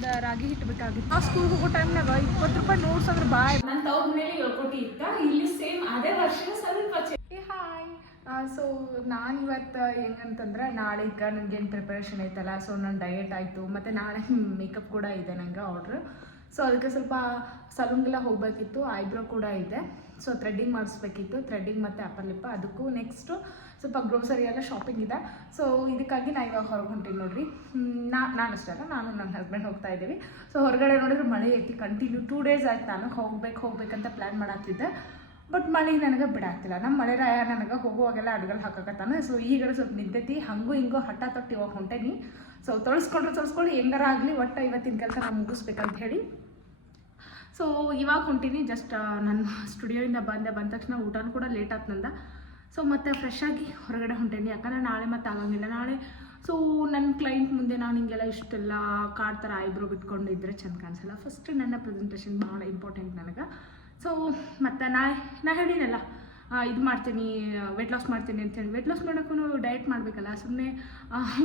ಒಂದು ರಾಗಿ ಹಿಟ್ಟು ಬೇಕಾಗಿತ್ತು. ಆ ಸ್ಕೂಲ್ ಹೋಗೋ ಟೈಮ್ನಾಗ 20 ರೂಪಾಯಿ ನೋಟ್ಸ್ ಅಂದ್ರೆ ಬಾಯ್. ನನ್ನ ತವ್ರ ಮೇಲೆ 7 ಕೋಟಿ ಇತ್ತ, ಇಲ್ಲಿ ಸೇಮ್ ಅದೇ ವರ್ಷನ ಸ್ವಲ್ಪ ಹಾಯ್. ಸೊ ನಾನು ಇವತ್ತು ಹೆಂಗಂತಂದ್ರೆ ನಾಳೆ ಈಗ ನನಗೇನು ಪ್ರಿಪರೇಷನ್ ಐತಲ್ಲ, ಸೊ ನನ್ನ ಡಯೆಟ್ ಆಯಿತು ಮತ್ತು ನಾಳೆ ಮೇಕಪ್ ಕೂಡ ಇದೆ ನನಗೆ ಆರ್ಡ್ರ್. ಸೊ ಅದಕ್ಕೆ ಸ್ವಲ್ಪ ಸಲೂನ್ಗೆಲ್ಲ ಹೋಗಬೇಕಿತ್ತು, ಐಬ್ರೋ ಕೂಡ ಇದೆ. ಸೊ ಥ್ರೆಡ್ಡಿಂಗ್ ಮಾಡಿಸ್ಬೇಕಿತ್ತು, ಥ್ರೆಡ್ಡಿಂಗ್ ಮತ್ತು ಅಪ್ಪರ್ ಲಿಪ್. ಅದಕ್ಕೂ ನೆಕ್ಸ್ಟು ಸ್ವಲ್ಪ ಗ್ರೋಸರಿ ಎಲ್ಲ ಶಾಪಿಂಗ್ ಇದೆ. ಸೊ ಇದಕ್ಕಾಗಿ ನಾ ಇವಾಗ ಹೊರಗೆ ಹೊಂಟೀನಿ ನೋಡಿರಿ. ನಾನು ಅಷ್ಟೇ ಅಲ್ಲ, ನಾನು ನನ್ನ ಹಸ್ಬೆಂಡ್ ಹೋಗ್ತಾ ಇದ್ದೀವಿ. ಸೊ ಹೊರಗಡೆ ನೋಡಿದ್ರೆ ಮಳೆ ಐತಿ ಕಂಟಿನ್ಯೂ 2 ಡೇಸ್ ಆಯ್ತು. ನಾನು ಹೋಗ್ಬೇಕಂತ ಪ್ಲ್ಯಾನ್ ಮಾಡಾಕ್ತಿದ್ದೆ, ಬಟ್ ಮಳೆ ನನಗೆ ಬಿಡಾಕ್ತಿಲ್ಲ. ನಮ್ಮ ಮಳೆ ರಾಯ ನನಗೆ ಹೋಗುವಾಗೆಲ್ಲ ಅಡುಗೆಲ್ಲ ಹಾಕಕತ್ತಾನೆ. ಸೊ ಈಗ ಸ್ವಲ್ಪ ನಿಂತೈತಿ, ಹಂಗೂ ಹಿಂಗೂ ಹಠ ತೊಟ್ಟು ಇವಾಗ ಹೊಂಟೇನಿ. ಸೊ ತೊಳಸ್ಕೊಳ್ಳಿ ಹೆಂಗಾರ ಆಗಲಿ, ಒಟ್ಟು ಇವತ್ತಿನ ಕೆಲಸ ನಾನು ಮುಗಿಸ್ಬೇಕಂತ ಹೇಳಿ ಸೊ ಇವಾಗ ಹೊಂಟೀನಿ. ಜಸ್ಟ್ ನನ್ನ ಸ್ಟುಡಿಯೋಯಿಂದ ಬಂದ ತಕ್ಷಣ ಊಟನೂ ಕೂಡ ಲೇಟ್ ಆಯ್ತು ನಂದ. ಸೊ ಮತ್ತೆ ಫ್ರೆಶ್ ಆಗಿ ಹೊರಗಡೆ ಹೊಂಟೇನಿ, ಯಾಕಂದರೆ ನಾಳೆ ಮತ್ತೆ ಆಗಂಗಿಲ್ಲ. ನಾಳೆ ಸೊ ನನ್ನ ಕ್ಲೈಂಟ್ ಮುಂದೆ ನಾನು ಹಿಂಗೆಲ್ಲ ಇಷ್ಟೆಲ್ಲ ಕಾಡ್ತಾರೆ ಐಬ್ರೋ ಬಿಟ್ಕೊಂಡಿದ್ರೆ ಚೆಂದ ಕಾಣಿಸಲ್ಲ. ಫಸ್ಟ್ ನನ್ನ ಪ್ರೆಸೆಂಟೇಷನ್ ಭಾಳ ಇಂಪಾರ್ಟೆಂಟ್ ನನಗೆ. ಸೊ ಮತ್ತು ನಾ ಹೇಳಿನಲ್ಲ ಇದು ಮಾಡ್ತೀನಿ, ವೆಯ್ಟ್ ಲಾಸ್ ಮಾಡ್ತೀನಿ ಅಂತೇಳಿ. ವೆಯ್ಟ್ ಲಾಸ್ ಮಾಡೋಕ್ಕೂ ಡಯಟ್ ಮಾಡಬೇಕಲ್ಲ, ಸುಮ್ಮನೆ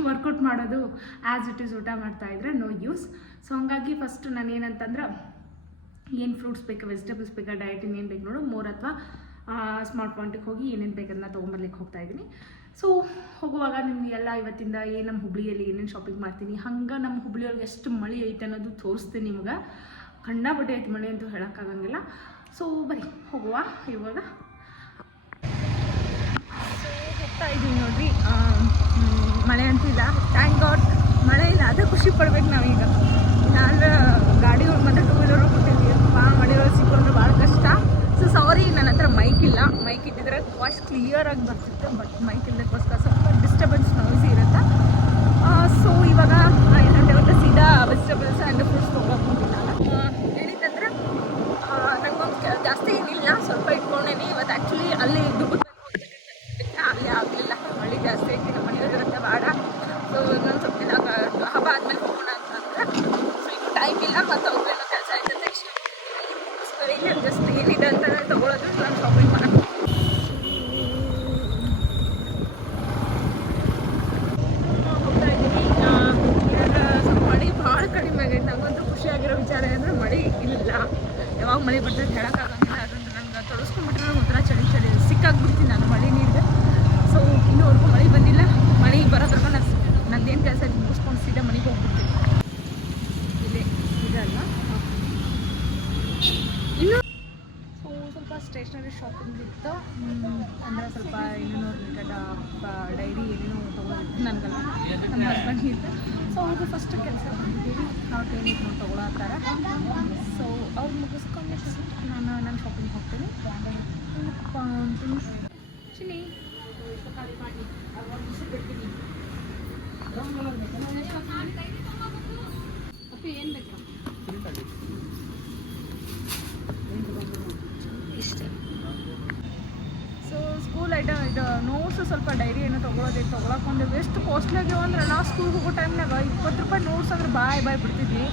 ವರ್ಕೌಟ್ ಮಾಡೋದು ಆ್ಯಸ್ ಇಟ್ ಈಸ್ ಊಟ ಮಾಡ್ತಾಯಿದ್ರೆ ನೋ ಯೂಸ್. ಸೊ ಹಂಗಾಗಿ ಫಸ್ಟ್ ನಾನು ಏನಂತಂದ್ರೆ ಏನು ಫ್ರೂಟ್ಸ್ ಬೇಕು, ವೆಜಿಟೇಬಲ್ಸ್ ಬೇಕಾ, ಡಯಟಿಂಗ್ ಏನು ಬೇಕು ನೋಡು 3 ಅಥವಾ ಸ್ಮಾರ್ಟ್ ಪಾಯಿಂಟಿಗೆ ಹೋಗಿ ಏನೇನು ಬೇಕದನ್ನ ತೊಗೊಂಬರ್ಲಿಕ್ಕೆ ಹೋಗ್ತಾಯಿದ್ದೀನಿ. ಸೊ ಹೋಗುವಾಗ ನಿಮಗೆಲ್ಲ ಇವತ್ತಿಂದ ನಮ್ಮ ಹುಬ್ಳಿಯಲ್ಲಿ ಏನೇನು ಶಾಪಿಂಗ್ ಮಾಡ್ತೀನಿ, ಹಂಗೆ ನಮ್ಮ ಹುಬ್ಳಿಯೊಳಗೆ ಎಷ್ಟು ಮಳೆ ಐತೆ ಅನ್ನೋದು ತೋರಿಸ್ತೀನಿ ನಿಮ್ಗೆ. ಕಂಡಾಪಟ್ಟೆ ಐತೆ ಮಳೆ ಅಂತೂ ಹೇಳೋಕ್ಕಾಗಂಗಿಲ್ಲ. ಸೊ ಬರೀ ಹೋಗುವ ಇವಾಗ. ಸೊ ಹೋಗ್ತಾ ಇದ್ದೀವಿ ನೋಡ್ರಿ. ಮಳೆ ಅಂತಿಲ್ಲ, ಥ್ಯಾಂಕ್ ಗಾಡ್ ಮಳೆ ಇಲ್ಲ, ಅದೇ ಖುಷಿ ಪಡ್ಬೇಕು ನಾವೀಗ. ನಾನು ಗಾಡಿ ಒಳಗೆ ಮತ್ತೆ 2 ವೀಲರ್ ಕೊಟ್ಟಿದ್ದೀವಿ, ಮಳೆ ಒಳಗೆ ಸಿಕ್ಕೊಂಡ್ರೆ ಭಾಳ ಕಷ್ಟ. ಸೊ ಸಾರಿ, ನನ್ನ ಹತ್ರ ಮೈಕ್ ಇಲ್ಲ. ಮೈಕ್ ಇದ್ದಿದ್ರೆ ವಾಯ್ಸ್ ಕ್ಲಿಯರಾಗಿ ಬರ್ತಿತ್ತು, ಬಟ್ ಮೈಕ್ ಇಲ್ಲದಕ್ಕೋಸ್ಕರ ಸ್ವಲ್ಪ ಡಿಸ್ಟರ್ಬೆನ್ಸ್ ನಾಯ್ಸಿ ಇರುತ್ತೆ. ಸೊ ಇವಾಗ ಏನಂತ ಸೀದಾ ವೆಜಿಟೇಬಲ್ಸ್ ಆ್ಯಂಡ್ ಫ್ರೂಟ್ಸ್ ತೊಗೊಳಕ್ಕೆ ನಾನು ಹೇಳಿದ್ದಂದ್ರೆ ನಂಗೊಂದು ಜಾಸ್ತಿ ಏನಿಲ್ಲ, ಸ್ವಲ್ಪ ಇಟ್ಕೊಂಡೇನಿ. ಇವತ್ತು ಆ್ಯಕ್ಚುಲಿ ಅಲ್ಲಿ ದುಡ್ಡು ಅಲ್ಲಿ ಆಗಲಿಲ್ಲ, ಮಳೆ ಜಾಸ್ತಿ ಐತಿ, ನಮ್ಮ ಮನೆಯವ್ರಿರುತ್ತೆ ಬೇಡ. ಸೊ ಇನ್ನೊಂದು ಸ್ವಲ್ಪ ದಿನ ಹಬ್ಬ ಆದಮೇಲೆ ಹೋಗೋಣ ಅಂತಂದ್ರೆ ಸೊ ಇನ್ನೂ ಟೈಮ್ ಇಲ್ಲ, ಮತ್ತು ಅವ್ರಿಗೇನೋ ಕೆಲಸ ಆಯ್ತಂತ ಇಷ್ಟ ನಾನು ಜಸ್ಟ್ ಏನಿದೆ ಅಂತ ತೊಗೊಳೋದು, ನಾನು ಶಾಪಿಂಗ್ ಮಾಡೋದು. ಹೋಗ್ತಾ ಇದ್ದೀನಿ. ಇವಾಗ ಸ್ವಲ್ಪ ಮಳೆ ಭಾಳ ಕಡಿಮೆ ಆಗೈತೆ. ನಂಗಂತೂ ಖುಷಿಯಾಗಿರೋ ವಿಚಾರ ಅಂದರೆ ಮಳೆ ಇಲ್ಲ. ಯಾವಾಗ ಮಳೆ ಬರ್ತದೆ ಹೇಳೋಕ್ಕಾಗಂಗಿಲ್ಲ. ಅದನ್ನು ನಂಗೆ ತೊಳಸ್ಕೊಂಡ್ಬಿಟ್ರೆ ಒಂಥರ ಚಳಿ ಸಿಕ್ಕಾಗ್ಬಿಡ್ತೀನಿ ನಾನು ಮಳೆ ನೀರಿಗೆ. ಸೊ ಇನ್ನೂವರೆಗೂ ಮಳೆ ಬಂದಿಲ್ಲ. ಮಳೆ ಬರೋದ್ರಗೂ ನಂದೇನು ಕೆಲಸ ಮುಗಿಸ್ಕೊಂಡು ಸೀದಾ ಮನೆಗೆ ಹೋಗ್ಬಿಡ್ತೀನಿ. ಇದೆ ಅಲ್ವಾ ಇನ್ನು. ಸೊ ಸ್ವಲ್ಪ ಸ್ಟೇಷ್ನರಿ ಶಾಪಿಂಗ್ ಇತ್ತು, ಅಂದರೆ ಸ್ವಲ್ಪ ಏನೇನೋ ರಿಲೇಟೆಡ್ ಡೈರಿ ಏನೇನೋ ತೊಗೊಳಿತ್ತು ನನಗಲ್ಲ, ನಮ್ಮ ಹಸ್ಬೆಂಡ್ ಇತ್ತು. ಸೊ ಅವ್ರಿಗೆ ಫಸ್ಟ್ ಕೆಲಸ ಬಂದಿದ್ದೀವಿ, ನಾವು ಏನಿತ್ತು ನಾವು ತೊಗೊಳತ್ತಾರ. ಸೊ ಅವ್ರು ಮುಗಿಸ್ಕೊಂಡು ನೆಕ್ಸ್ಟ್ ನಾನು ಶಾಪಿಂಗ್ ಹೋಗ್ತೀನಿ. ಚಿನ್ನಿ ಏನು ಬೇಕಾ ಇಷ್ಟ. ಸೊ ಸ್ಕೂಲ್ ಐಟಮ್ ಇದು ನೋಟ್ಸು ಸ್ವಲ್ಪ ಡೈರಿ ಏನೋ ತೊಗೊಳೋದೈತೆ, ತೊಗೊಳಕ್ಕೆ ಒಂದು ಎಷ್ಟು ಕಾಸ್ಟ್ಲಿ ಆಗ್ಯಾವ ಅಂದ್ರೆ ನಾವು ಸ್ಕೂಲ್ ಹೋಗೋ ಟೈಮ್ನಾಗ 20 ರೂಪಾಯಿ ನೋಟ್ಸ್ ಅಂದ್ರೆ ಬಾಯ್ ಬಿಡ್ತಿದ್ವಿ.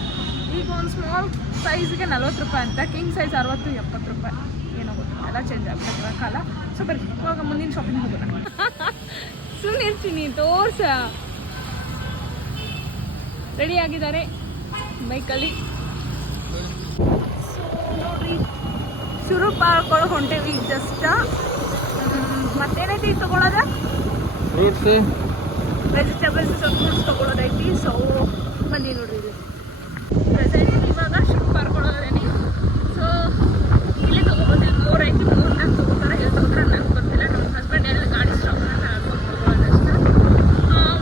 ಈಗ ಒಂದು ಸ್ಮಾಲ್ ಸೈಜ್ಗೆ 40 ರೂಪಾಯಿ ಅಂತ, ಕಿಂಗ್ ಸೈಜ್ 60-70 ರೂಪಾಯಿ. ಏನೋ ಗೊತ್ತಿಲ್ಲ, ಎಲ್ಲ ಚೇಂಜ್ ಆಗ್ಬಿಡುತ್ತೆ ಕಾಲ. ಸೊ ಬರೀ ಇವಾಗ ಮುಂದಿನ ಶಾಪಿಂಗ್ ಹೋಗೋಣ. ಸುಮ್ಮನೆ ಇರ್ತೀನಿ, ತೋರ್ಸ. ರೆಡಿ ಆಗಿದ್ದಾರೆ ಬೈಕಲ್ಲಿ. ಸೊ ನೋಡ್ರಿ, ಶುರು ಪಾರ್ಕೊಳಗೆ ಹೊಂಟೇವಿ ಜಸ್ಟ್. ಮತ್ತೇನೈತಿ ತೊಗೊಳೋದ? ಫ್ರೂಟ್ಸ್, ವೆಜಿಟೇಬಲ್ಸ್, ಸ್ವಲ್ಪ ಫ್ರೂಟ್ಸ್ ತೊಗೊಳೋದೈತಿ. ಸೊ ಬನ್ನಿ ನೋಡ್ರಿ, ಇಲ್ಲಿ ಪ್ರೆಸೆಂಟ್ ಇವಾಗ ಶುರು ಪಾರ್ಕೊಳೋದೇನಿ. ಸೊ ಇಲ್ಲಿ ತೊಗೊಬೋದು, 3 ಐತಿ, 3 ನಾನು ತೊಗೋತಾರೆ, ಇಲ್ಲಿ ತೊಗೋತಾರೆ ನನಗೆ ಗೊತ್ತಿಲ್ಲ. ನಮ್ಮ ಹಸ್ಬೆಂಡ್ ಎಲ್ಲ ಗಾಡಿ ಸ್ಟಾಪ್ ತೊಗೊಳೋದಷ್ಟ.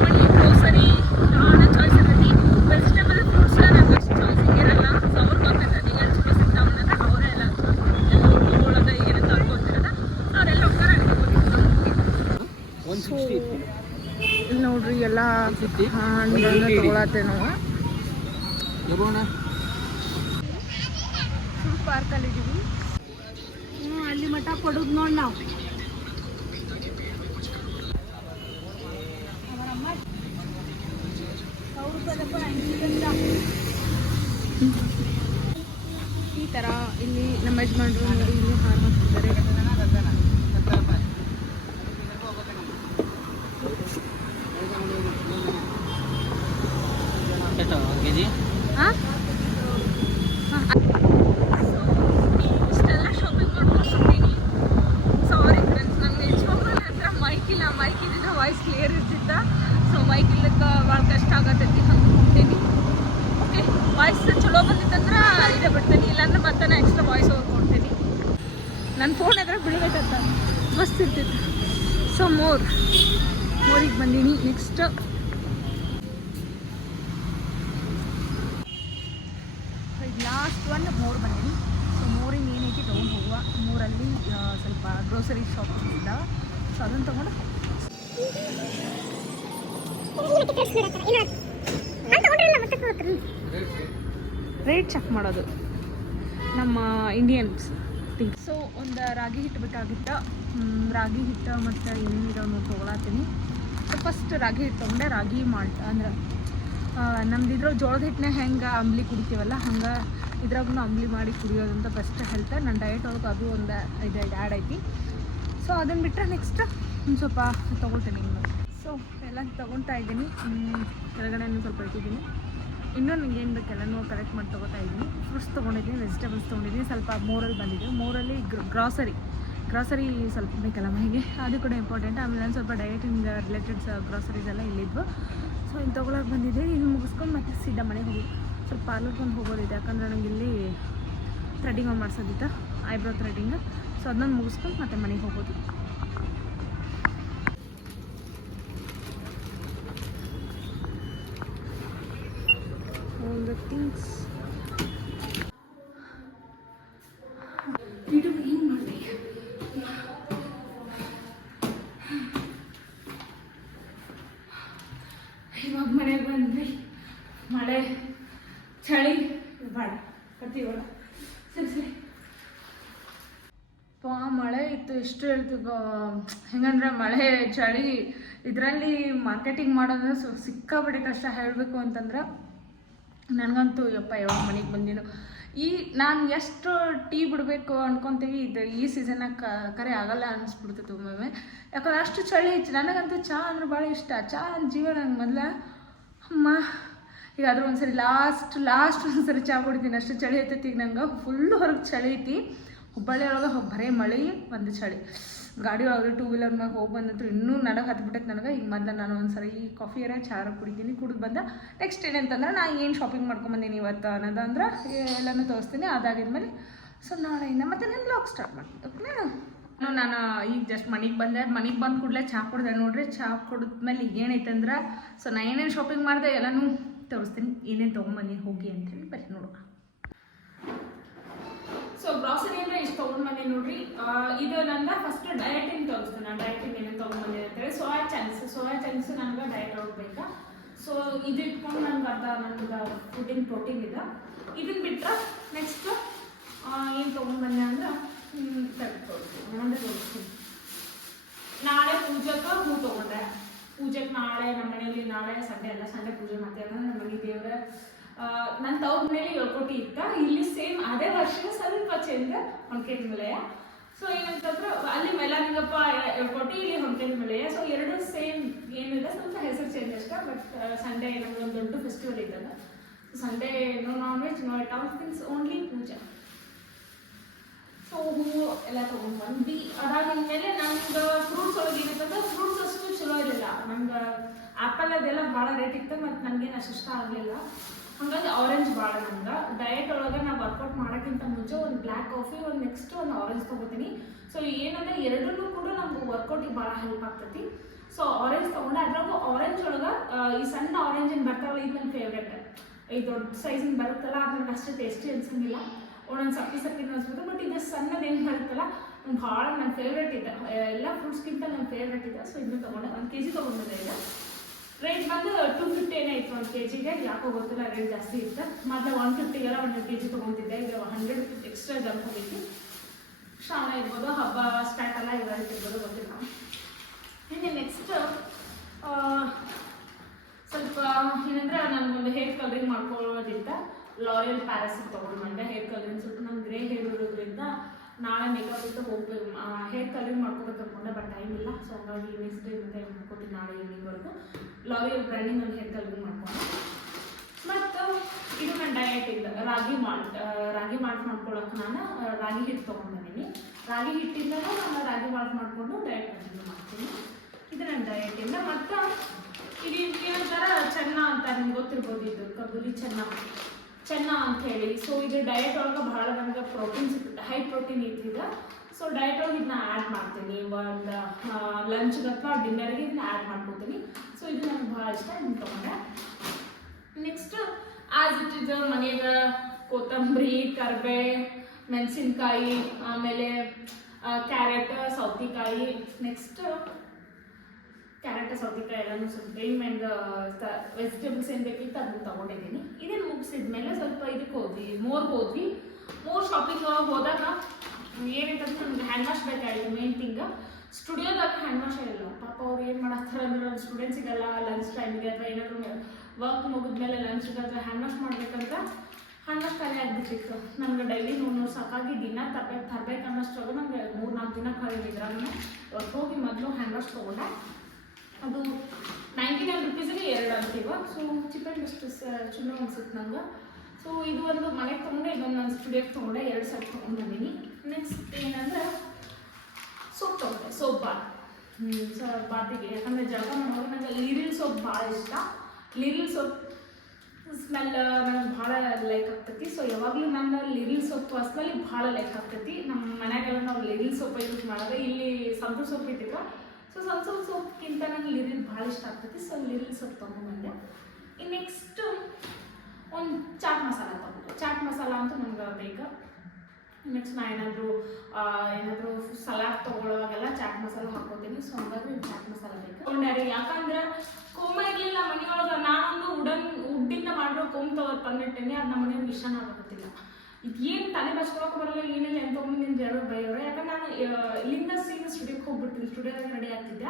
ಮಣ್ಣಿ ಗ್ರೋಸರಿ ನನ್ನ ಚಾಯ್ಸ್ ಇರ್ತೈತಿ. ವೆಜಿಟೇಬಲ್ ಫ್ರೂಟ್ಸ್ ನನಗೆ ಅಷ್ಟು ಚಾಯ್ಸಿಂಗ್ ಇರಲ್ಲ. ಸೊ ಅವ್ರಿಗೆ ಗೊತ್ತಿರ್ತೈತಿ ಏನು ಚಲೋ ಸಿಗ್ತಾವನ್ನ, ಅವರೇ ಎಲ್ಲ ತೊಗೊಳೋದು ಏನಂತ ಅವ್ರಿಗೆ ಗೊತ್ತಿರಲ್ಲ. ಅವರೆಲ್ಲ ಹೋಗ್ತಾರೆ ಇಲ್ಲಿ ನೋಡ್ರಿ, ಎಲ್ಲ ಹಣ್ಣುಗಳನ್ನ ತೊಗೊಳತ್ತೇವೆ ನಾವು. ಪಾರ್ಕಲ್ಲಿದ್ದೀವಿ, ಅಲ್ಲಿ ಮಠ ಕೊಡೋದು ನೋಡಿ ನಾವು. ಈ ಥರ ಇಲ್ಲಿ ನಮ್ಮ ಯಜಮಾನ್ರು ನೋಡಿ ಇಲ್ಲಿ ಹಾರ ಹಾಕ್ತಿದ್ದಾರೆ. ಹಾಂ ಇಷ್ಟೆಲ್ಲ ಶಾಪಿಂಗ್ ಮಾಡ್ಕೊಂಡು ಸಾರಿ ಫ್ರೆಂಡ್ಸ್, ನಂಗೆ ನಿಜವಾಗ್ಲೂ ಹತ್ರ ಮೈಕ್ ಇಲ್ಲ. ಮೈಕ್ ಇದ್ದಿದ್ರೆ ವಾಯ್ಸ್ ಕ್ಲಿಯರ್ ಇರ್ತಿತ್ತ. ಸೊ ಮೈಕ್ ಇಲ್ಲಕ್ಕೆ ಭಾಳ ಕಷ್ಟ ಆಗತ್ತೈತಿ, ಹಂಗೆ ಹೋಗ್ತೀನಿ. ಓಕೆ, ವಾಯ್ಸ್ ಚಲೋ ಬಂದಿತ್ತಂದ್ರೆ ಇದೇ ಬಿಡ್ತೀನಿ, ಇಲ್ಲಾಂದ್ರೆ ಮತ್ತೆ ನಾನು ಎಕ್ಸ್ಟ್ರಾ ವಾಯ್ಸ್ ಓವರ್ ಕೊಡ್ತೀನಿ. ನನ್ನ ಫೋನ್ ಎದ್ರೆ ಬಿಡಬೇಕಂತ ಮಸ್ತ್ ಇರ್ತಿತ್ತು. ಸೊ ಮೋರಿಗೆ ಬಂದೀನಿ. ನೆಕ್ಸ್ಟ್ ಲಾಸ್ಟ್ ಒನ್ ಮೋರ್ ಬಂದೀನಿ. ಸೊ ಮೋರಿಗೆ ಏನೈತಿ ತೊಗೊಂಡು ಹೋಗುವ. ಮೋರಲ್ಲಿ ಸ್ವಲ್ಪ ಗ್ರೋಸರಿ ಶಾಪಿಂಗ್ ಇದ್ದಾವೆ. ಸೊ ಅದನ್ನು ತೊಗೊಂಡು ರೇಟ್ ಚೆಕ್ ಮಾಡೋದು ನಮ್ಮ ಇಂಡಿಯನ್ಸ್ ಥಿಂಕ್. ಸೊ ಒಂದು ರಾಗಿ ಹಿಟ್ಟು ಬೇಕಾಗಿತ್ತು. ರಾಗಿ ಹಿಟ್ಟು ಮತ್ತು ಏನೇನಿದಾವೆ ತೊಗೊಳತ್ತೀನಿ. ಸೊ ಫಸ್ಟ್ ರಾಗಿ ಹಿಟ್ಟು ತೊಗೊಂಡೆ. ರಾಗಿ ಮಾಲ್ಟ್ ಅಂದ್ರೆ ನಮ್ದು ಇದ್ರಾಗ ಜೋಳದ ಹಿಟ್ಟನ್ನ ಹೆಂಗೆ ಅಂಬ್ಲಿ ಕುಡಿತೀವಲ್ಲ ಹಂಗೆ ಇದ್ರಾಗೂ ಅಂಬ್ಲಿ ಮಾಡಿ ಕುಡಿಯೋದಂತ ಬೆಸ್ಟ್ ಹೆಲ್ತ್. ನನ್ನ ಡಯಟ್ ಒಳಗೆ ಅದು ಒಂದು ಇದು ಆ್ಯಡ್ ಐತಿ. ಸೊ ಅದನ್ನು ಬಿಟ್ಟರೆ ನೆಕ್ಸ್ಟ್ ಒಂದು ಸ್ವಲ್ಪ ತೊಗೊಳ್ತೀನಿ ಇನ್ನು. ಸೊ ಎಲ್ಲ ತೊಗೊಳ್ತಾ ಇದ್ದೀನಿ. ಕೆಳಗಡೆ ಸ್ವಲ್ಪ ಇಟ್ಟಿದ್ದೀನಿ. ಇನ್ನೂ ನನಗೆ ಏನು ಬೇಕು ಎಲ್ಲನೂ ಕಲೆಕ್ಟ್ ಮಾಡಿ ತೊಗೋತಾ ಇದ್ದೀನಿ. ಫ್ರೂಟ್ಸ್ ತೊಗೊಂಡಿದ್ದೀನಿ, ವೆಜಿಟೇಬಲ್ಸ್ ತೊಗೊಂಡಿದ್ದೀನಿ. ಸ್ವಲ್ಪ ಮೋರಲ್ಲಿ ಬಂದಿದ್ದೀವಿ. ಮೋರಲ್ಲಿ ಗ್ರಾಸರಿ ಸ್ವಲ್ಪ ಬೇಕಲ್ಲ ಮನೆಗೆ, ಅದು ಕೂಡ ಇಂಪಾರ್ಟೆಂಟ್. ಆಮೇಲೆ ನಾನು ಸ್ವಲ್ಪ ಡಯಟಿಂಗ್ ರಿಲೇಟೆಡ್ ಗ್ರಾಸರೀಸ್ ಎಲ್ಲ ಇಲ್ಲಿದ್ವು. ಸೊ ಇನ್ನು ತೊಗೊಳಕ್ಕೆ ಬಂದಿದ್ದೆ. ಇದು ಮುಗಿಸ್ಕೊಂಡು ಮತ್ತೆ ಸೀದಾ ಮನೆಗೆ ಹೋಗಿ ಸ್ವಲ್ಪ ಪಾರ್ಲರ್ಕೊಂಡು ಹೋಗೋದಿದೆ. ಯಾಕಂದರೆ ನನಗೆ ಇಲ್ಲಿ ಥ್ರೆಡ್ಡಿಂಗ್ ಒಂದು ಮಾಡಿಸೋದಿತ್ತು, ಐಬ್ರೋ ಥ್ರೆಡ್ಡಿಂಗ್. ಸೊ ಅದನ್ನೊಂದು ಮುಗಿಸ್ಕೊಂಡು ಮತ್ತೆ ಮನೆಗೆ ಹೋಗೋದು. all the things ಇದು ಏನು ಮಾಡಿ ಇವಾಗ ಮನೆಗೆ ಬಂದ್ವಿ. ಮಳೆ ಚಳಿ ಬಾಳ ಬರ್ತೀವಳ ಸರಿ ಮಳೆ ಇತ್ತು. ಎಷ್ಟು ಹೇಳ್ತೀವಿ ಹೆಂಗಂದ್ರೆ ಮಳೆ ಚಳಿ ಇದರಲ್ಲಿ ಮಾರ್ಕೆಟಿಂಗ್ ಮಾಡೋದ್ರೆ ಸಿಕ್ಕಾಪಟ್ಟೆ ಕಷ್ಟ. ಹೇಳಬೇಕು ಅಂತಂದ್ರೆ ನನಗಂತೂ ಯಪ್ಪ ಯಾವಾಗ ಮನೆಗೆ ಬಂದಿನೋ. ನಾನು ಎಷ್ಟು ಟೀ ಬಿಡಬೇಕು ಅನ್ಕೊತೀವಿ, ಇದು ಈ ಸೀಸನ್ನಾಗ ಕರೆ ಆಗಲ್ಲ ಅನಿಸ್ಬಿಡ್ತೈತೆ ಒಮ್ಮೊಮ್ಮೆ. ಯಾಕಂದ್ರೆ ಅಷ್ಟು ಚಳಿ ಇತ್ತು. ನನಗಂತೂ ಚಹಾ ಅಂದ್ರೆ ಭಾಳ ಇಷ್ಟ. ಚಹಾ ಜೀವ ನಂಗೆ ಮೊದಲ ಅಮ್ಮ. ಈಗ ಆದರೂ ಒಂದ್ಸರಿ ಲಾಸ್ಟ್ ಒಂದ್ಸರಿ ಚಹಾ ಕುಡಿತೀನಿ, ಅಷ್ಟು ಚಳಿ ಐತೈತಿ. ಈಗ ನಂಗೆ ಫುಲ್ಲು ಹೊರಗೆ ಚಳಿ ಐತಿ. ಹುಬ್ಬಳ್ಳಿ ಒಳಗೆ ಬರೀ ಮಳೆ ಒಂದು ಚಳಿ. ಗಾಡಿ ಒಳಗೆ ಟೂ ವೀಲರ್ ಮ್ಯಾಗ ಹೋಗಿ ಬಂದಂತೂ ಇನ್ನೂ ನಡಗೆ ಹತ್ಬಿಟ್ಟೈತೆ ನನಗೆ. ಈಗ ಮೊದಲು ನಾನು ಒಂದ್ಸರಿ ಈ ಕಾಫಿಯರ ಚಾರ ಕುಡಿತೀನಿ. ಕುಡಿದು ಬಂದ ನೆಕ್ಸ್ಟ್ ಏನಂತಂದ್ರೆ ನಾನು ಏನು ಶಾಪಿಂಗ್ ಮಾಡ್ಕೊಂಬಂದೀನಿ ಇವತ್ತು ಅನ್ನೋದಂದ್ರೆ ಎಲ್ಲನೂ ತೋರಿಸ್ತೀನಿ. ಅದಾಗಿದ್ಮೇಲೆ ಸೊ ನಾಳೆಯಿಂದ ಮತ್ತೆ ನಾನು ಬ್ಲಾಗ್ ಸ್ಟಾರ್ಟ್ ಮಾಡ್ತೀನಿ. ಓಕೆನಾ? ನಾನು ಈಗ ಜಸ್ಟ್ ಮನೆಗೆ ಬಂದು ಕೂಡಲೇ ಚಹಾ ಕುಡ್ದೆ ನೋಡ್ರಿ. ಚಹಾ ಕುಡಿದ್ಮೇಲೆ ಈಗ ಏನೈತೆ ಅಂದ್ರೆ ಸೊ ನಾನು ಏನೇನು ಶಾಪಿಂಗ್ ಮಾಡಿದೆ ಎಲ್ಲನೂ ತೋರಿಸ್ತೀನಿ. ಏನೇನು ತೊಗೊಂಬಂದೀನಿ ಹೋಗಿ ಅಂಥೇಳಿ ಬರೀ ನೋಡೋಣ. ಸೊ ಗ್ರಾಸರಿ ಅಂದರೆ ಇಷ್ಟು ತೊಗೊಂಡ್ಬಂದೆ ನೋಡ್ರಿ. ಇದು ನನ್ನ ಫಸ್ಟ್ ಡಯಟಿಂಗ್ ತೋರಿಸ್ತೀನಿ. ನಾನು ಡಯಟಿಂಗ್ ಏನೇನು ತೊಗೊಂಡ್ಬಂದಿದೆ ಅಂತೇಳಿ. ಸೋಯಾ ಚಂಕ್ಸ್ ನನಗೆ ಡಯಟ್ ಹೋಗ್ಬೇಕಾ. ಸೊ ಇದು ಇಟ್ಕೊಂಡು ನನಗೆ ನನಗೆ ಫುಡ್ಡಿನ ಪ್ರೋಟೀನ್ ಇದೆ. ಇದನ್ನು ಬಿಟ್ಟರೆ ನೆಕ್ಸ್ಟ್ ಏನು ತೊಗೊಂಡ್ಬಂದೆ ಅಂದ್ರೆ ತೋರಿಸ್ತೀನಿ. ನಾಳೆ ಪೂಜೆಗೆ ಹೂ ತೊಗೊಂಡೆ. ಪೂಜೆಗೆ ನಾಳೆ ನಮ್ಮ ಮನೆಯಲ್ಲಿ ನಾಳೆ ಸಂಡೇ ಅಲ್ಲ, ಸಂಡೇ ಪೂಜೆ ಮಾಡ್ತೇವೆ. ನಮ್ಮ ಮನೆ ದೇವರ ನನ್ನ ತವ್ರ ಮನೇಲಿ 7 ಕೋಟಿ ಇತ್ತ. ಇಲ್ಲಿ ಸೇಮ್ ಅದೇ ವರ್ಷ ಸ್ವಲ್ಪ ಚೇಂಜ್ ಹೊಂಕೆದ ಮೆಲೆಯ. ಸೊ ಏನಂತಂದ್ರೆ ಅಲ್ಲಿ ಮೆಲಾನಿಗಪ್ಪ 7 ಕೋಟಿ, ಇಲ್ಲಿ ಹೊಂಕೆದ ಮೆಲೆಯ. ಸೊ ಎರಡು ಸೇಮ್ ಏನಿದೆ, ಸ್ವಲ್ಪ ಹೆಸರು ಚೇಂಜ್ ಅಷ್ಟೇ. ಬಟ್ ಸಂಡೇ ನಮ್ಗೆ ಒಂದು ದೊಡ್ಡ ಫೆಸ್ಟಿವಲ್ ಇದ್ದದ. Sunday no non veg, no eat all things, only ಪೂಜೆ. ಸೊ ಹೂವು ಎಲ್ಲ ತೊಗೊಂಡು ಬಂದ್ವಿ. ಅದಾದ್ಮೇಲೆ ನಂಗೆ ಫ್ರೂಟ್ಸ್ ಒಳಗೆ ಏನಂತಂದ್ರೆ ಫ್ರೂಟ್ಸ್ ಅಷ್ಟು ಚಲೋ ಇರಲಿಲ್ಲ. ನಂಗೆ ಆ್ಯಪಲ್ ಅದೆಲ್ಲ ಭಾಳ ರೇಟ್ ಇತ್ತು ಮತ್ತು ನನಗೇನು ಅಷ್ಟು ಇಷ್ಟ ಆಗಲಿಲ್ಲ. ಹಾಗಾಗಿ ಆರೆಂಜ್ ಭಾಳ ನಂಗೆ ಡಯಟ್ ಒಳಗೆ ನಾವು ವರ್ಕೌಟ್ ಮಾಡೋಕ್ಕಿಂತ ಮುಂಚೆ ಒಂದು ಬ್ಲ್ಯಾಕ್ ಕಾಫಿ, ಒಂದು ನೆಕ್ಸ್ಟ್ ಒಂದು ಆರೆಂಜ್ ತೊಗೋತೀನಿ. ಸೊ ಏನಂದರೆ ಎರಡನ್ನೂ ಕೂಡ ನಮ್ಗೆ ವರ್ಕೌಟಿಗೆ ಭಾಳ ಹೆಲ್ಪ್ ಆಗ್ತೈತಿ. ಸೊ ಆರೆಂಜ್ ತೊಗೊಂಡೆ. ಅದ್ರಾಗೂ ಆರೆಂಜ್ ಒಳಗೆ ಈ ಸಣ್ಣ ಆರೆಂಜ್ ಏನು ಬರ್ತಾವಲ್ಲ, ಇದು ನನ್ನ ಫೇವ್ರೇಟ್. ಈ ದೊಡ್ಡ ಸೈಜಿನ ಬರುತ್ತಲ್ಲ ಅದು ನನಗೆ ಅಷ್ಟು ಟೇಸ್ಟಿ ಅನ್ಸಂಗಿಲ್ಲ. ಒಂದೊಂದು ಸಪ್ಪಿ ಅನ್ಸ್ಬಿಟ್ಟು. ಬಟ್ ಇದು ಸಣ್ಣದು ಏನು ಬರುತ್ತಲ್ಲ ನಂಗೆ ಭಾಳ ನನ್ನ ಫೇವ್ರೇಟ್ ಇದೆ. ಎಲ್ಲ ಫ್ರೂಟ್ಸ್ಗಿಂತ ನನ್ನ ಫೇವ್ರೇಟ್ ಇದೆ. ಸೊ ಇದನ್ನು ತೊಗೊಂಡೆ. 1 kg ತೊಗೊಂಡಿದ್ದೆ. ಈಗ ರೇಟ್ ಬಂದು 250 ಏನೋ ಇತ್ತು 1 kg. ಯಾಕೋ ಗೊತ್ತಿಲ್ಲ, ರೇಟ್ ಜಾಸ್ತಿ ಇತ್ತು. ಮತ್ತು 150ಗೆಲ್ಲ 1 kg ತೊಗೊತಿದ್ದೆ. ಈಗ 100 ಎಕ್ಸ್ಟ್ರಾ ಜಂಪ್ ಹೋಗಿತ್ತು. ಶ್ರಾವಣ ಇರ್ಬೋದು, ಹಬ್ಬ ಸ್ಟಾರ್ಟ್ ಎಲ್ಲ ಇರ್ಬೋದು, ಗೊತ್ತಿಲ್ಲ. ಇನ್ನು ನೆಕ್ಸ್ಟ್ ಸ್ವಲ್ಪ ಏನಂದ್ರೆ ನನಗೊಂದು ಹೇರ್ ಕಲರಿಂಗ್ ಮಾಡ್ಕೊಳ್ಳೋದಿತ್ತ. ಲಾರಿಯಲ್ ಪ್ಯಾರಾಸಿಟ್ ತೊಗೊಂಡ್ಬಂದೆ. ಹೇರ್ ಕಲರಿಂಗ್ ಸ್ವಲ್ಪ ನಂಗೆ ಗ್ರೇ ಹೇರ್ ಇರೋದ್ರಿಂದ ನಾಳೆ ಮೇಕಪ್ ಇಟ್ಟು ಹೋಗ್ಬೇಕು, ಹೇರ್ ಕಲರಿಂಗ್ ಮಾಡ್ಕೋಬೇಕು ಅಂದ್ಕೊಂಡೆ. ಬಟ್ ಟೈಮ್ ಇಲ್ಲ. ಸೊ ಹಂಗಾಗಿ ನೆಕ್ಸ್ಟ್ ಡೇ ಮತ್ತೆ ಮಾಡ್ಕೋತೀನಿ, ನಾಳೆ ಈವ್ನಿಂಗ್ವರೆಗೂ. ಲಾರಿಯಲ್ ಬ್ರ್ಯಾಂಡಿಂಗ್ ಒಂದು ಹೇರ್ ಕಲರಿಂಗ್ ಮಾಡ್ಕೊಂಡು. ಮತ್ತು ಇದು ನನ್ನ ಡಯಟ್ ಇಲ್ಲ, ರಾಗಿ ಮಾಲ್ಟ್ ಮಾಡ್ಕೊಳಕ್ಕೆ ನಾನು ರಾಗಿ ಹಿಟ್ಟು ತೊಗೊಂಡ್ಬಂದೀನಿ. ರಾಗಿ ಹಿಟ್ಟಿಂದಲೂ ನಾನು ರಾಗಿ ಮಾಲ್ಟ್ ಮಾಡಿಕೊಂಡು ಡಯಟ್ ಕಂಟಿನ್ಯೂ ಮಾಡ್ತೀನಿ. ಇದು ನನ್ನ ಡಯಟ್ ಇಲ್ಲ. ಮತ್ತು ಇದು ಏನಂತಾರ ಚೆನ್ನ ಅಂತ ನಿಮ್ಗೆ ಗೊತ್ತಿರ್ಬೋದು, ಇದು ಕಬ್ಬುಲಿ ಚೆನ್ನ ಅಂತ ಹೇಳಿ. ಸೊ ಇದು ಡಯಟ್ ಒಳಗೆ ಭಾಳ ನನಗೆ ಪ್ರೋಟೀನ್ ಸಿಗುತ್ತೆ, ಹೈ ಪ್ರೋಟೀನ್ ಇದ್ದಿದೆ. ಸೊ ಡಯಟ್ ಒಳಗೆ ಇದನ್ನ ಆ್ಯಡ್ ಮಾಡ್ತೀನಿ, ಒಂದು ಲಂಚ್ಗೆ ಅಥವಾ ಡಿನ್ನರ್ಗೆ ಇದನ್ನ ಆ್ಯಡ್ ಮಾಡ್ಕೊತೀನಿ. ಸೊ ಇದು ನನಗೆ ಭಾಳ ಇಷ್ಟ, ಇದನ್ನ ತೊಗೊಂಡೆ. ನೆಕ್ಸ್ಟ್ ಆಸ್ ಇಟ್ ಇದು ಮನೆಯಾಗ ಕೊತ್ತಂಬರಿ, ಕರಿಬೇ, ಮೆಣಸಿನ್ಕಾಯಿ, ಆಮೇಲೆ ಕ್ಯಾರೆಟ್, ಸೌತೆಕಾಯಿ, ನೆಕ್ಸ್ಟ್ ಕ್ಯಾರೆಟ್, ಸೌತೆಕಾಯಿ ಎಲ್ಲನೂ ಸ್ವಲ್ಪ ಆ್ಯಂಡ್ ವೆಜಿಟೇಬಲ್ಸ್ ಏನು ಬೇಕಿತ್ತು ಅದನ್ನು ತೊಗೊಂಡಿದ್ದೀನಿ. ಇದನ್ನು ಮುಗಿಸಿದ್ಮೇಲೆ ಸ್ವಲ್ಪ ಇದಕ್ಕೆ ಹೋದ್ವಿ. ಮೋರ್ ಶಾಪಿಂಗ್ ಹೋದಾಗ ಏನಂತಂದ್ರೆ ನಮ್ಗೆ ಹ್ಯಾಂಡ್ ವಾಶ್ ಬೇಕಾಗಿತ್ತು. ಮೇನ್ ಥಿಂಗ್ ಸ್ಟುಡಿಯೋದಾಗ ಹ್ಯಾಂಡ್ ವಾಶ್ ಇಲ್ಲ. ಪಾಪ ಅವ್ರು ಏನು ಮಾಡ್ತಾರೆ ಅಂದ್ರೆ ಸ್ಟೂಡೆಂಟ್ಸಿಗೆಲ್ಲ ಲಂಚ್ ಟೈಮಿಗೆ ಅಥವಾ ಏನಾದರೂ ವರ್ಕ್ ಮುಗಿದ್ಮೇಲೆ ಲಂಚ್ಗೆ ಅಥವಾ ಹ್ಯಾಂಡ್ ವಾಶ್ ಮಾಡ್ಬೇಕಂದ್ರೆ ಹ್ಯಾಂಡ್ ವಾಶ್ ಖಾಲಿ ಆಗಿಬಿಟ್ಟಿತ್ತು. ನನಗೆ ಡೈಲಿ 100 ಸಾಕಾಗಿ ದಿನ ತರಬೇಕು ಅನ್ನೋಷ್ಟಾಗ ನನಗೆ 3-4 ದಿನ ಕಳೆದಿದ್ರಾಗ ಇವತ್ತು ಹೋಗಿ ಮೊದಲು ಹ್ಯಾಂಡ್ ವಾಶ್ ತೊಗೊಂಡೆ. ಅದು 99 ರುಪೀಸಿಗೆ 2 ಅಂತೀವ. ಸೊ ಚಿಪ್ ಆ್ಯಂಡ್ ಬೆಸ್ಟ್ ಚಲೋ ಅನ್ಸುತ್ತೆ ನಂಗೆ. ಸೊ ಇದು ಒಂದು ಮನೆಗೆ ತೊಗೊಂಡೆ, ಇದೊಂದು ನಾನು ಸ್ಟುಡಿಯೋಗೆ ತೊಗೊಂಡೆ, 2 ಸೆಟ್ ತೊಗೊಂಡಿದ್ದೀನಿ. ನೆಕ್ಸ್ಟ್ ಏನಂದ್ರೆ ಸೋಪ್ ತೊಗೊಂಡೆ, ಸೋಪ್ ಬಾತಿಗೆ. ಯಾಕಂದರೆ ಜಳಕ ಮಾಡೋದು ನನಗೆ ಲಿರಿಲ್ ಸೋಪ್ ಭಾಳ ಇಷ್ಟ. ಲಿರಿಲ್ ಸೋಪ್ ಸ್ಮೆಲ್ ನನಗೆ ಭಾಳ ಲೈಕ್ ಆಗ್ತೈತಿ. ಸೊ ಯಾವಾಗಲೂ ನನ್ನ ಲಿರಿಲ್ ಸೋಪ್ ಸ್ಮೆಲ್ ಭಾಳ ಲೈಕ್ ಆಗ್ತೈತಿ. ನಮ್ಮ ಮನ್ಯಾಗೆಲ್ಲ ನಾವು ಲಿರಿಲ್ ಸೋಪ್ ಯೂಸ್ ಮಾಡೋದು. ಇಲ್ಲಿ ಸಂತೂರ್ ಸೋಪ್ ಇಟ್ಟಿದ್ರು. ಸೊ ಸಂತೂರ್ ಸೋಪ್ಗಿಂತ ನನಗೆ ಲಿರಿಲ್ ಭಾಳ ಇಷ್ಟ ಆಗ್ತೈತಿ. ಸೊ ಲಿರಿಲ್ ಸೋಪ್ ತೊಗೊಂಡ್ಬಂದೆ. ಇನ್ನು ನೆಕ್ಸ್ಟು ಒಂದು ಚಾಟ್ ಮಸಾಲ ತೊಗೊಂಡು. ಚಾಟ್ ಮಸಾಲ ಅಂತೂ ನನಗೆ ಬೇಕು. ನೆಕ್ಸ್ಟ್ ನಾನು ಏನಾದರೂ ಸಲಾಡ್ ತೊಗೊಳ್ಳೋವಾಗೆಲ್ಲ ಚಾಟ್ ಮಸಾಲ ಹಾಕೋತೀನಿ. ಸೊ ಹಂಗಾಗಿ ಚಾಟ್ ಮಸಾಲ ಬೇಕು ತೊಗೊಂಡ್ಯಾರಿ. ಯಾಕಂದ್ರೆ ಕೋಮ ಇರಲಿಲ್ಲ ಮನೆಯೊಳಗೆ. ನಾನೊಂದು ಉಡ್ಡಿಂದ ಮಾಡಿರೋ ಕೋಮ್ ತಂದಿಟ್ಟೇನೆ, ಅದು ನಮ್ಮ ಮನೆಯವ್ರಿಗೆ ಇಷ್ಟನ ಆಗೋದಿಲ್ಲ. ಏನು ತಲೆ ಬಚ್ಕೊಳಕ್ಕೆ ಬರಲ್ಲ, ಏನಿಲ್ಲ ಅಂತ ನಿನ್ನ ಜನ ಬೈಯೋರೆ. ಯಾಕಂದ್ರೆ ನಾನು ಇಲ್ಲಿಂದ ಸೀದಾ ಸ್ಟುಡಿಯೋಕ್ಕೆ ಹೋಗ್ಬಿಡ್ತೀನಿ, ಸ್ಟುಡಿಯೋದಾಗ ರೆಡಿ ಆಗ್ತಿದ್ದೆ.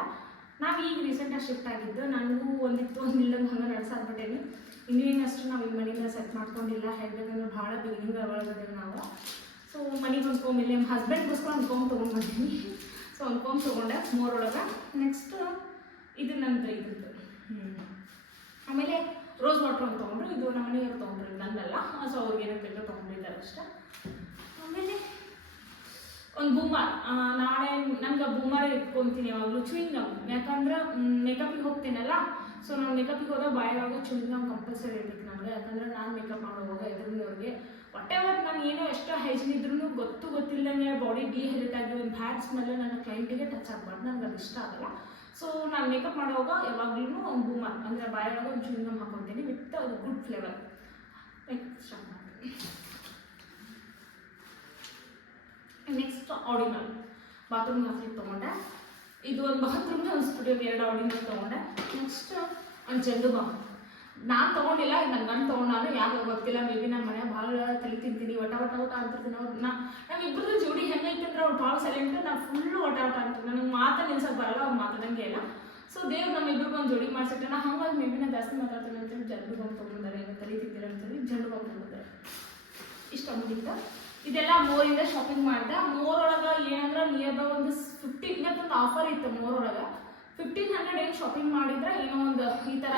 ನಾವು ಈಗ ರೀಸೆಂಟಾಗಿ ಶಿಫ್ಟ್ ಆಗಿದ್ದು. ನನಗೂ ಒಂದಿತ್ತು ಇಲ್ಲಂದು ಹಂಗೆ ನಡೆಸಾಗ್ಬಿಟ್ಟೇನಿ. ಇನ್ನೇನಷ್ಟು ನಾವು ಈ ಮನೆಯಿಂದ ಸೆಟ್ ಮಾಡ್ಕೊಂಡಿಲ್ಲ. ಹೇಳ್ಬೇಕಂದ್ರೆ ಭಾಳ ಬಿಗಿನಿಂಗ್ ಒಳಗದೇವೆ ನಾವು. ಸೊ ಮನೆಗೆ ಒಂದು ಕೋಮ್ ಇಲ್ಲಿ ನಮ್ಮ ಹಸ್ಬೆಂಡ್ಗೋಸ್ಕರ ಒಂದು ಕೋಮ್ ತೊಗೊಂಡ್ಬಂದೀನಿ. ಸೊ ಒಂದು ಕೋಮ್ ತೊಗೊಂಡೆ ಮೋರೊಳಗೆ. ನೆಕ್ಸ್ಟ್ ಇದು ನಂತರ ಇದ್ರದ್ದು ಆಮೇಲೆ ರೋಸ್ ವಾಟ್ರ್ ಅಂತ ತೊಗೊಂಡ್ರು. ಇದು ನಮ್ಮ ಮನೆಯವ್ರು ತೊಗೊಂಡ್ರು, ನನ್ನಲ್ಲ. ಸೊ ಅವ್ರಿಗೆ ಏನೋ ಬೇಕು ತೊಗೊಂಡಿದ್ದಾರೆ ಅಷ್ಟೇ. ಆಮೇಲೆ ಒಂದು ಬೂಮರ್. ನಾಳೆ ನಮ್ಗೆ ಬೂಮರ್ ಇಟ್ಕೊತೀನಿ ಯಾವಾಗಲೂ. ಚೂಯಿಂಗ್ ಗಮ್, ಯಾಕಂದ್ರೆ ಮೇಕಪಿಗೆ ಹೋಗ್ತೀನಲ್ಲ. ಸೊ ನಾನು ಮೇಕಪಿಗೆ ಹೋದಾಗ ಬಾಯಿಯೊಳಗೆ ಚೂಯಿಂಗ್ ಗಮ್ ಕಂಪಲ್ಸರಿ ಇರ್ಬೇಕು ನನಗೆ. ಯಾಕಂದ್ರೆ ನಾನು ಮೇಕಪ್ ಮಾಡೋವಾಗ ಎದುರಿನವ್ರಿಗೆ ವಾಟೆವರ್ ನಾನು ಏನೋ ಎಷ್ಟು ಹೈಜಿನ್ ಇದ್ರೂ ಗೊತ್ತಿಲ್ಲದಂಗೆ ಬಾಡಿ ಡಿಹೈಡ್ರೇಟ್ ಆಗಿ ಒಂದು ಬ್ಯಾಡ್ ಸ್ಮೆಲ್ಲು ನನ್ನ ಕ್ಲೈಂಟಿಗೆ ಟಚ್ ಆಗಬಾರ್ದು. ನನಗೆ ಅದು ಇಷ್ಟ ಆಗಲ್ಲ. ಸೊ ನಾನು ಮೇಕಪ್ ಮಾಡುವಾಗ ಯಾವಾಗಲೂ ಒಂದು ಬೂಮರ್ ಅಂದರೆ ಬಾಯಿಯೊಳಗೆ ಒಂದು ಚೂಯಿಂಗ್ ಗಮ್ ಹಾಕೊತೀನಿ ವಿತ್ ಅದು ಗುಡ್ ಫ್ಲೇವರ್. ಸ್ಟಾರ್ಟ್ ಮಾಡ್ತೀನಿ. ನೆಕ್ಸ್ಟ್ ಆಡಿನಲ್ ಬಾತ್ರೂಮ್ ಹಾಕ್ಲಿಕ್ಕೆ ತೊಗೊಂಡೆ. ಇದು ಒಂದು ಬಾತ್ರೂಮ್ಗೆ ಒಂದು ಸ್ಟುಡಿಯೋಗೆ 2 ಆಡಿನಲ್ ತೊಗೊಂಡೆ. ನೆಕ್ಸ್ಟ್ ಒಂದು ಚೆಂಡು ಬಾಂಬ್ ನಾನು ತೊಗೊಂಡಿಲ್ಲ, ಇದು ನನ್ನ ಗಂಡು ತೊಗೊಂಡಾನು. ಯಾಕೆ ಗೊತ್ತಿಲ್ಲ, ಮೇ ಬಿ ನಮ್ಮ ಮನೆ ಭಾಳ ತಲೆ ತಿಂತೀನಿ, ಒಟ ಅಂತಿರ್ತೀನಿ. ಅವ್ರು ನಾವಿಬ್ಬರದ್ದು ಜೋಡಿ ಹೆಂಗೈತೆ ಅಂದ್ರೆ ಅವ್ರು ಭಾಳ ಸೈಲೆಂಟ್, ನಾನು ಫುಲ್ಲು ಒಟ ಅಂತೀನಿ. ನನಗೆ ಮಾತು ನಿಲ್ಸೋಕೆ ಬರಲ್ಲ, ಅವ್ರು ಮಾತಾಡಂಗೆ ಇಲ್ಲ. ಸೊ ದೇವ್ರು ನಮ್ಮಿಬ್ಬರಿಗೂ ಒಂದು ಜೋಡಿ ಮಾಡಿಸಿಟ್ಟೆ. ನಾನು ಹಂಗಾಗಿ ಮೇ ಬಿ ನಾನು ಜಾಸ್ತಿ ಮಾತಾಡ್ತೀನಿ ಅಂತೇಳಿ ಜಂಡು ಬಾಂಬ್ ತೊಗೊಂಡಿದ್ದಾರೆ. ಏನೋ ತಲೆ ತಿಂತೀರ ಅಂತೇಳಿ ಜಂಡು ಬಾಂಬ್ ತೊಗೊಂಡಿದ್ದಾರೆ. ಇಷ್ಟ ಮುಗಿತ್ತು. ಇದೆಲ್ಲ ಮೋರಿಂದ ಶಾಪಿಂಗ್ ಮಾಡಿದೆ. ಮೋರೊಳಗೆ ಏನಂದ್ರೆ ನಿಯರ್ ಒಂದು 15 ಇವತ್ತೊಂದು ಆಫರ್ ಇತ್ತು ಮೋರೊಳಗೆ. 1500 ಏನು ಶಾಪಿಂಗ್ ಮಾಡಿದ್ರೆ ಏನೋ ಒಂದು ಈ ಥರ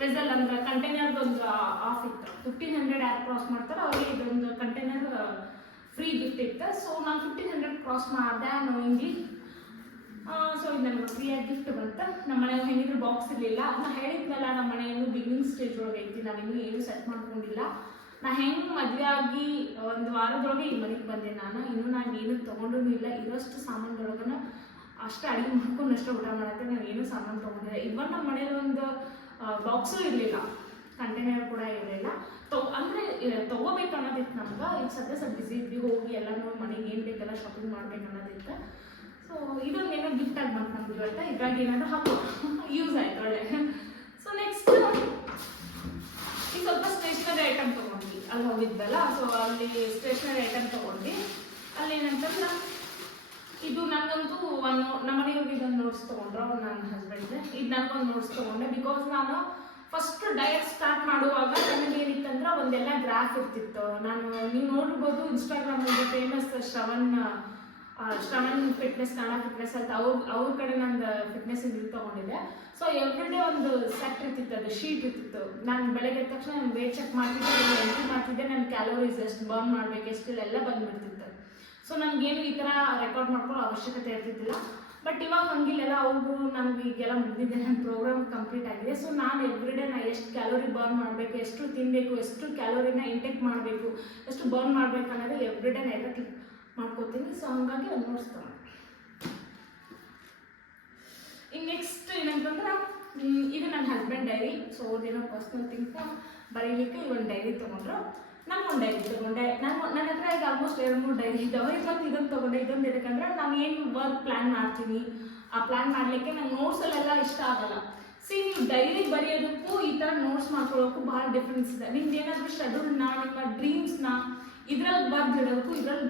ವೆಸಲ್ ಅಂದ್ರೆ ಕಂಟೈನರ್ದು ಒಂದು ಆಫ್ ಇತ್ತು. 1500 ಯಾರು ಕ್ರಾಸ್ ಮಾಡ್ತಾರೆ ಅವ್ರಿಗೆ ಇದೊಂದು ಕಂಟೈನರ್ ಫ್ರೀ ಗಿಫ್ಟ್ ಇತ್ತು. ಸೊ ನಾನು 1500 ಕ್ರಾಸ್ ಮಾಡಿದೆ ನೋಯಿಂಗ್ಲಿ. ಸೊ ಇದು ನನಗೆ ಫ್ರೀಯಾಗಿ ಗಿಫ್ಟ್ ಬಂತು. ನಮ್ಮ ಮನೆಗೆ ಹೆಂಗಿದ್ರು ಬಾಕ್ಸ್ ಇರಲಿಲ್ಲ. ಅದನ್ನ ಹೇಳಿದ್ಮೇಲೆ ನಮ್ಮ ಮನೆ ಇನ್ನೂ ಬಿಗಿನಿಂಗ್ ಸ್ಟೇಜ್ ಒಳಗೆ ಐತಿ. ನಾನಿನ್ನೂ ಏನೂ ಸೆಟ್ ಮಾಡ್ಕೊಂಡಿಲ್ಲ. ನಾನು ಹೆಂಗೆ ಮದುವೆ ಆಗಿ ಒಂದು ವಾರದೊಳಗೆ ಈ ಮನೆಗೆ ಬಂದೆ. ಇನ್ನೂ ನಾನು ಏನೂ ತೊಗೊಂಡೂ ಇಲ್ಲ. ಇರೋಷ್ಟು ಸಾಮಾನುಗಳೊಳಗನ ಅಷ್ಟು ಅಡುಗೆ ಮಾಡ್ಕೊಂಡು ಅಷ್ಟು ಊಟ ಮಾಡತ್ತೆ. ನಾನು ಏನೂ ಸಾಮಾನು ತೊಗೊಂಡಿಲ್ಲ. ಇವನ್ ನಮ್ಮ ಮನೇಲಿ ಒಂದು ಬಾಕ್ಸು ಇರಲಿಲ್ಲ, ಕಂಟೈನರ್ ಕೂಡ ಇರಲಿಲ್ಲ. ಅಂದರೆ ತೊಗೋಬೇಕು ಅನ್ನೋದಿತ್ತು ನಮ್ಗೆ. ಈಗ ಸದ್ಯ ಬಿಸಿ ಇದ್ವಿ, ಹೋಗಿ ಎಲ್ಲ ನೋಡಿ ಮನೆಗೆ ಏನು ಬೇಕೆಲ್ಲ ಶಾಪಿಂಗ್ ಮಾಡ್ಬೇಕು ಅನ್ನೋದಿತ್ತು. ಸೊ ಇದೊಂದು ಏನೋ ಗಿಫ್ಟ್ ಆಗಿ ಬಂತು ನಮ್ಗೆ ಇವತ್ತು. ಇದ್ರಾಗ ಏನಾದರೂ ಹಾಕೋ ಯೂಸ್ ಆಯ್ತು ಒಳ್ಳೆ. ಸೊ ನೆಕ್ಸ್ಟ್ ಈಗ ಸ್ವಲ್ಪ ಸ್ಟೇಷನರಿ ಐಟಮ್ ತೊಗೊಂಡ್ವಿ. ಅಲ್ಲಿ ಹೋಗಿದ್ವಲ್ಲ, ಸೊ ಅಲ್ಲಿ ಸ್ಟೇಷನರಿ ಐಟಮ್ ತೊಗೊಂಡು ಅಲ್ಲಿ ಏನಂತಂದ್ರೆ ಇದು ನನಗಂತೂ ನಮ್ಮ ಮನೆಯವ್ರಿಗೆ ಇದೊಂದು ನೋಟ್ಸ್ ತೊಗೊಂಡ್ರು, ಅವ್ರು ನನ್ನ ಹಸ್ಬೆಂಡ್ಗೆ. ಇದು ನನಗೊಂದು ನೋಟ್ಸ್ ತೊಗೊಂಡೆ. ಬಿಕಾಸ್ ನಾನು ಫಸ್ಟ್ ಡಯಟ್ ಸ್ಟಾರ್ಟ್ ಮಾಡುವಾಗ ನನಗೆ ಏನಿತ್ತಂದ್ರೆ ಒಂದೆಲ್ಲ ಗ್ರಾಫ್ ಇರ್ತಿತ್ತು. ನೀವು ನೋಡ್ಬೋದು ಇನ್ಸ್ಟಾಗ್ರಾಮಲ್ಲಿ famous Shravan Shravan fitness, Kannada fitness ಅಂತ ಅವ್ರ ಕಡೆ ನಂದು ಫಿಟ್ನೆಸ್ ಇದು ತೊಗೊಂಡಿದ್ದೆ. ಸೊ ಎವ್ರಿ ಡೇ ಒಂದು ಸೆಟ್ ಇರ್ತಿತ್ತು, ಅದು ಶೀಟ್ ಇರ್ತಿತ್ತು. ನಾನು ಬೆಳಗ್ಗೆ ಎದ್ದ ತಕ್ಷಣ ನಾನು ವೇಟ್ ಚೆಕ್ ಮಾಡ್ತಿದ್ದೆ, ಎಂಟ್ರಿ ಮಾಡ್ತಿದ್ದೆ, ನನ್ನ ಕ್ಯಾಲೋರೀಸ್ ಎಷ್ಟು ಬರ್ನ್ ಮಾಡಬೇಕು ಎಷ್ಟಿಲ್ಲ ಎಲ್ಲ ಬಂದುಬಿಡ್ತಿತ್ತು. ಸೊ ನನಗೇನು ಈ ಥರ ರೆಕಾರ್ಡ್ ಮಾಡ್ಕೊಳ್ಳೋ ಅವಶ್ಯಕತೆ ಇರ್ತಿದ್ದಿಲ್ಲ. ಬಟ್ ಇವಾಗ ಹಂಗಿಲ್ಲ, ಅವ್ರಿಗೂ ನನಗೆ ಈಗೆಲ್ಲ ಮುಗಿದಿದೆ, ನನ್ನ ಪ್ರೋಗ್ರಾಮ್ ಕಂಪ್ಲೀಟ್ ಆಗಿದೆ. ಸೊ ನಾನು ಎವ್ರಿ ಡೇ ನಾನು ಎಷ್ಟು ಕ್ಯಾಲೋರಿ ಬರ್ನ್ ಮಾಡಬೇಕು, ಎಷ್ಟು ತಿನ್ನಬೇಕು, ಎಷ್ಟು ಕ್ಯಾಲೋರಿನ ಇಂಟೇಕ್ ಮಾಡಬೇಕು, ಎಷ್ಟು ಬರ್ನ್ ಮಾಡಬೇಕು ಅನ್ನೋದು ಎವ್ರಿ ಡೇ ನಾನು ಎಲ್ಲ ಮಾಡ್ಕೋತೀನಿ. ಸೊ ಹಂಗಾಗಿ ಅದು ನೋಡ್ಸ್ತಾನೆ. ಇನ್ನು ನೆಕ್ಸ್ಟ್ ಏನಂತಂದ್ರೆ ಇದು ನನ್ನ ಹಸ್ಬೆಂಡ್ ಡೈರಿ. ಸೊ ಅವ್ರದ್ದೇನೋ ಪರ್ಸ್ನಲ್ ಥಿಂಗ್ಸ್ನ ಬರೀಲಿಕ್ಕೆ ಒಂದು ಡೈರಿ ತೊಗೊಂಡ್ರು. ನಾನು ಒಂದು ಡೈರಿ ತೊಗೊಂಡೆ. ನನ್ನ ಹತ್ರ ಈಗ ಆಲ್ಮೋಸ್ಟ್ 2-3 ಡೈರಿ ಇದ್ದಾವೆ. ಮತ್ತು ಇದನ್ನು ತೊಗೊಂಡೆ. ಇದೊಂದು ಎದಕ್ಕಂದ್ರೆ ನಾನು ಏನು ವರ್ಕ್ ಪ್ಲ್ಯಾನ್ ಮಾಡ್ತೀನಿ, ಆ ಪ್ಲ್ಯಾನ್ ಮಾಡಲಿಕ್ಕೆ ನಂಗೆ ನೋಟ್ಸಲ್ಲೆಲ್ಲ ಇಷ್ಟ ಆಗಲ್ಲ. ನೀವು ಡೈರಿ ಬರೆಯೋದಕ್ಕೂ ಈ ಥರ ನೋಟ್ಸ್ ಮಾಡ್ಕೊಳ್ಳೋಕ್ಕೂ ಭಾಳ ಡಿಫ್ರೆನ್ಸ್ ಇದೆ. ನಿಮ್ದು ಏನಾದರೂ ಶೆಡ್ಯೂಲ್ನ, ನಿಮ್ಮ ಡ್ರೀಮ್ಸ್ನ ಇದ್ರಲ್ಲಿ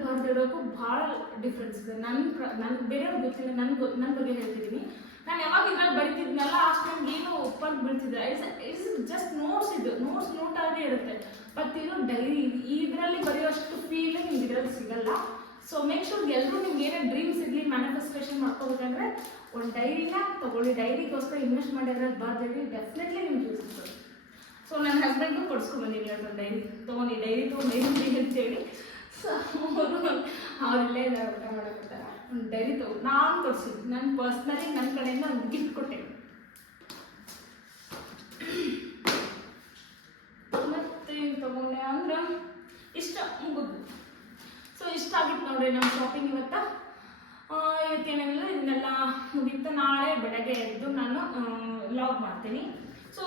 ಬರ್ದಿಡೋಕ್ಕೂ ಭಾಳ ಡಿಫ್ರೆನ್ಸ್ ಇದೆ. ನನ್ನ ಬೇರೆಯವ್ರಿಗೆ ಗೊತ್ತಿಲ್ಲ, ನನ್ನ ಬಗ್ಗೆ ಹೇಳ್ತಿದ್ದೀನಿ. ನಾನು ಯಾವಾಗ ಇದ್ರಲ್ಲಿ ಬರಿತಿದ್ನಲ್ಲ ಅಷ್ಟು ನಮ್ಗೆ ಏನು ಒಪ್ಪಂದು ಬೀಳ್ತಿದ್ದೆ. It's just notes. ಇದು ನೋಟ್ ಆಗೇ ಇರುತ್ತೆ. ಬಟ್ ಇದು ಡೈರಿ, ಇದರಲ್ಲಿ ಬರೆಯೋಷ್ಟು ಫೀಲ್ ನಿಮ್ಗೆ ಇದರಲ್ಲಿ ಸಿಗಲ್ಲ. ಸೊ ಮೇಕ್ ಶೂರ್ ಎಲ್ಲರೂ ನಿಮ್ಗೆ ಏನೇ ಡ್ರೀಮ್ಸ್ ಇರಲಿ, ಮ್ಯಾನಿಫೆಸ್ಟೇಷನ್ ಮಾಡ್ಕೋಬೇಕಂದ್ರೆ ಒಂದು ಡೈರಿನ ತೊಗೊಳ್ಳಿ. ಡೈರಿಗೋಸ್ಕರ ಇನ್ವೆಸ್ಟ್ ಮಾಡಿದ್ರಲ್ಲಿ ಬರ್ದಿರಿ, ಡೆಫಿನೆಟ್ಲಿ ನಿಮ್ಗೆ ಯೂಸ್ ಆಗ್ತದೆ. ಸೊ ನನ್ನ ಹಸ್ಬೆಂಡ್ಗೂ ಕೊಡಿಸ್ಕೊಂಡ್ಬಂದಿನಿ ಒಂದು ಡೈರಿ ತೊಗೊಂಡು, ಡೈರಿ ತೊಗೊಂಡು ಅಂತೇಳಿ. ಸೊ ಅವರಿಲ್ಲೇ ಇದ್ದಾರೆ, ಊಟ ಮಾಡೋಕ್ಕೋಸ್ಕರ ಒಂದು ಡೈರಿ ನಾನು ಕೊಡಿಸಿದ್ವಿ. ನಾನು ಪರ್ಸ್ನಲಿ ನನ್ನ ಕಡೆಯಿಂದ ಒಂದು ಗಿಫ್ಟ್ ಕೊಟ್ಟೆ. ಮತ್ತೇನು ತೊಗೊಂಡೆ ಅಂದ್ರೆ ಇಷ್ಟ ಮುಗಿದು. ಸೊ ಇಷ್ಟ ಆಗಿತ್ತು ನೋಡ್ರಿ ನಮ್ಮ ಶಾಪಿಂಗ್ ಇವತ್ತೇನಿಲ್ಲ, ಇದನ್ನೆಲ್ಲ ಮುಗಿತು. ನಾಳೆ ಬೆಳಗ್ಗೆ ಎದ್ದು ನಾನು ಲಾಗ್ ಮಾಡ್ತೀನಿ. ಸೊ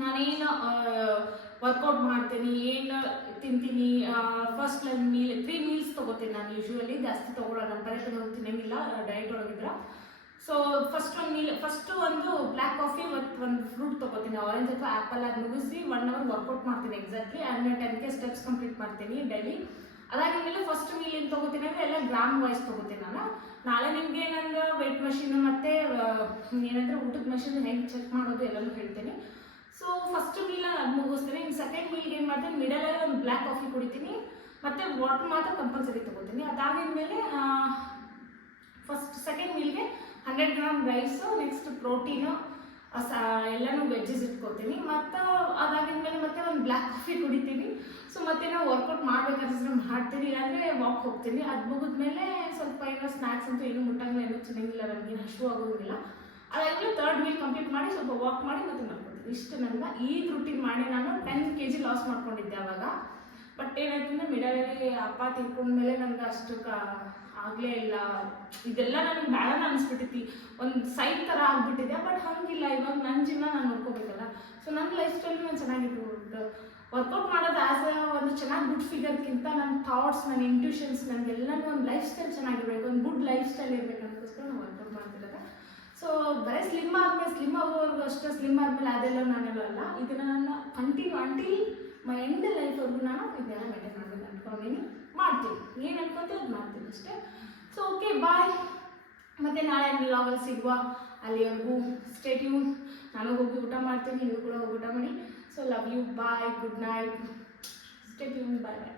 ನಾನೇನು ವರ್ಕೌಟ್ ಮಾಡ್ತೀನಿ, ಏನು ತಿಂತೀನಿ, ಫಸ್ಟ್ ಮೀಲ್ 3 ಮೀಲ್ಸ್ ತೊಗೋತೀನಿ ನಾನು. ಯೂಶ್ವಲಿ ಜಾಸ್ತಿ ತೊಗೊಳ್ಳೋಣ, ಬರೀ ತಿನ್ನಂಗಿಲ್ಲ ಡಯಟ್ ಒಳಗಿದ್ರೆ. ಸೊ ಫಸ್ಟ್ ಒಂದು ಬ್ಲ್ಯಾಕ್ ಕಾಫಿ ಮತ್ತು ಒಂದು ಫ್ರೂಟ್ ತೊಗೋತೀನಿ, ಆರೆಂಜ್ ಅಥವಾ ಆ್ಯಪಲ್. ಅದು ಮುಗಿಸಿ 1 ಅವರ್ ವರ್ಕೌಟ್ ಮಾಡ್ತೀನಿ exactly. And 10K steps complete ಮಾಡ್ತೀನಿ ಡೈಲಿ. ಅದಾಗಿದ್ಮೇಲೆ ಫಸ್ಟ್ ಮೀಲ್ ಏನು ತೊಗೋತೀನಿ ಅಂದರೆ ಎಲ್ಲ ಗ್ರಾಮ್ ವೈಸ್ ತೊಗೋತೀನಿ ನಾನು. ನಾಳೆ ನಿಮಗೆ ನಂದು ವೆಯ್ಟ್ ಮಷೀನು ಮತ್ತು ಏನಂದರೆ ಊಟದ ಮಷೀನ್ ಹೆಂಗೆ ಚೆಕ್ ಮಾಡೋದು ಎಲ್ಲನೂ ಹೇಳ್ತೀನಿ. ಸೊ ಫಸ್ಟ್ ಮೀಲ್ ಅದು ಮುಗಿಸ್ತೀನಿ. ಇನ್ನು ಸೆಕೆಂಡ್ ಮೀಲ್ಗೆ ಏನು ಮಾಡ್ತೀನಿ, ಮಿಡಲಲ್ಲಿ ಒಂದು ಬ್ಲ್ಯಾಕ್ ಕಾಫಿ ಕುಡಿತೀನಿ ಮತ್ತು ವಾಟರ್ ಮಾತ್ರ ಕಂಪಲ್ಸರಿ ತೊಗೋತೀನಿ. ಅದಾಗಿದ್ಮೇಲೆ ಸೆಕೆಂಡ್ ಮೀಲ್ಗೆ 100 ಗ್ರಾಮ್ ರೈಸು, ನೆಕ್ಸ್ಟ್ ಪ್ರೋಟೀನು, ಎಲ್ಲನೂ ವೆಜ್ಜಸ್ ಇಟ್ಕೊತೀನಿ. ಮತ್ತು ಅದಾಗಿದ್ಮೇಲೆ ಮತ್ತೆ ಒಂದು ಬ್ಲ್ಯಾಕ್ ಕಾಫಿ ಕುಡಿತೀನಿ. ಸೊ ಮತ್ತೆ ನಾವು ವರ್ಕೌಟ್ ಮಾಡ್ಬೇಕಂದ್ರೆ ಮಾಡ್ತೀನಿ, ಇಲ್ಲಾಂದರೆ ವಾಕ್ ಹೋಗ್ತೀನಿ. ಅದು ಮುಗಿದ್ಮೇಲೆ ಸ್ವಲ್ಪ ಏನೋ ಸ್ನ್ಯಾಕ್ಸ್ ಅಂತೂ ಏನು ಮುಟ್ಟಂಗಿಲ್ಲ, ಏನೂ ತಿನ್ನಂಗಿಲ್ಲ, ನನಗೇನು ಹಸಿವು ಆಗೋದಿಲ್ಲ. ಅದಾದ್ಮೇಲೆ 3rd ಮೀಲ್ ಕಂಪ್ಲೀಟ್ ಮಾಡಿ ಸ್ವಲ್ಪ ವಾಕ್ ಮಾಡಿ ಮತ್ತೆ ಮಾಡ್ಕೊತೀನಿ. ಇಷ್ಟು ನನ್ನ ಈ ರೂಟೀನ್ ಮಾಡಿ ನಾನು 10 kg ಲಾಸ್ ಮಾಡ್ಕೊಂಡಿದ್ದೆ ಅವಾಗ. ಬಟ್ ಏನಾಯ್ತಂದ್ರೆ ಮಿಡಲಲ್ಲಿ ಅಪ್ಪ ತಿಳ್ಕೊಂಡ್ಮೇಲೆ ನನಗೆ ಅಷ್ಟು ಆಗಲೇ ಇಲ್ಲ. ಇದೆಲ್ಲ ನನಗೆ ಬೇಡ ಅನಿಸ್ಬಿಟ್ಟೈತಿ, ಒಂದು ಸೈಡ್ ಥರ ಆಗಿಬಿಟ್ಟಿದೆ. ಬಟ್ ಹಂಗಿಲ್ಲ, ಇವಾಗ ನನ್ನ ಜೀವನ ನಾನು ನೋಡ್ಕೋಬೇಕಲ್ಲ. ಸೊ ನನ್ನ ಲೈಫ್ ಸ್ಟೈಲ್ ನಾನು ಚೆನ್ನಾಗಿಟ್ಟು ವರ್ಕೌಟ್ ಮಾಡೋದು ಆ್ಯಸ್ ಒಂದು ಚೆನ್ನಾಗಿ ಗುಡ್ ಫಿಗರ್ಗಿಂತ ನನ್ನ ಥಾಟ್ಸ್, ನನ್ನ ಇಂಟ್ಯೂಷನ್ಸ್, ನನಗೆಲ್ಲನೂ ಒಂದು ಲೈಫ್ ಸ್ಟೈಲ್ ಚೆನ್ನಾಗಿರ್ಬೇಕು, ಒಂದು ಗುಡ್ ಲೈಫ್ ಸ್ಟೈಲ್ ಇರಬೇಕು ಅನ್ನೋದಕ್ಕೋಸ್ಕರ ನಾನು ವರ್ಕೌಟ್ ಮಾಡ್ತಿರೋದು. ಸೊ ಬರೀ ಸ್ಲಿಮ್ ಆಗೋವರೆಗೂ ಅಷ್ಟೇ, ಸ್ಲಿಮ್ ಆದಮೇಲೆ ಅದೆಲ್ಲ ನಾನೆಲ್ಲ ಇದನ್ನು ನನ್ನ ಕಂಟಿನ್ಯೂ ಅಂಟಿಲ್ ಮೈ ಎಂಡ್ ಲೈಫ್ವರೆಗೂ ನಾನು ಇದೆಲ್ಲ ಮೇಂಟೈನ್ ಮಾಡಬೇಕು ಅಂದ್ಕೊಂಡಿದ್ದೀನಿ. ಮಾಡ್ತೀನಿ, ಏನು ಅನ್ಕೊಂತೀವಿ ಅದು ಮಾಡ್ತೀನಿ ಅಷ್ಟೇ. ಸೊ ಓಕೆ, ಬಾಯ್. ಮತ್ತು ನಾಳೆ ವ್ಲಾಗಲ್ಲಿ ಸಿಗುವ. ಅಲ್ಲಿವರೆಗೂ ಸ್ಟೇ ಟ್ಯೂನ್. ನಾನು ಹೋಗಿ ಊಟ ಮಾಡ್ತೀನಿ, ನೀವು ಕೂಡ ಹೋಗಿ ಊಟ ಮಾಡಿ. So love you, bye, good night, stay tune, bye bye.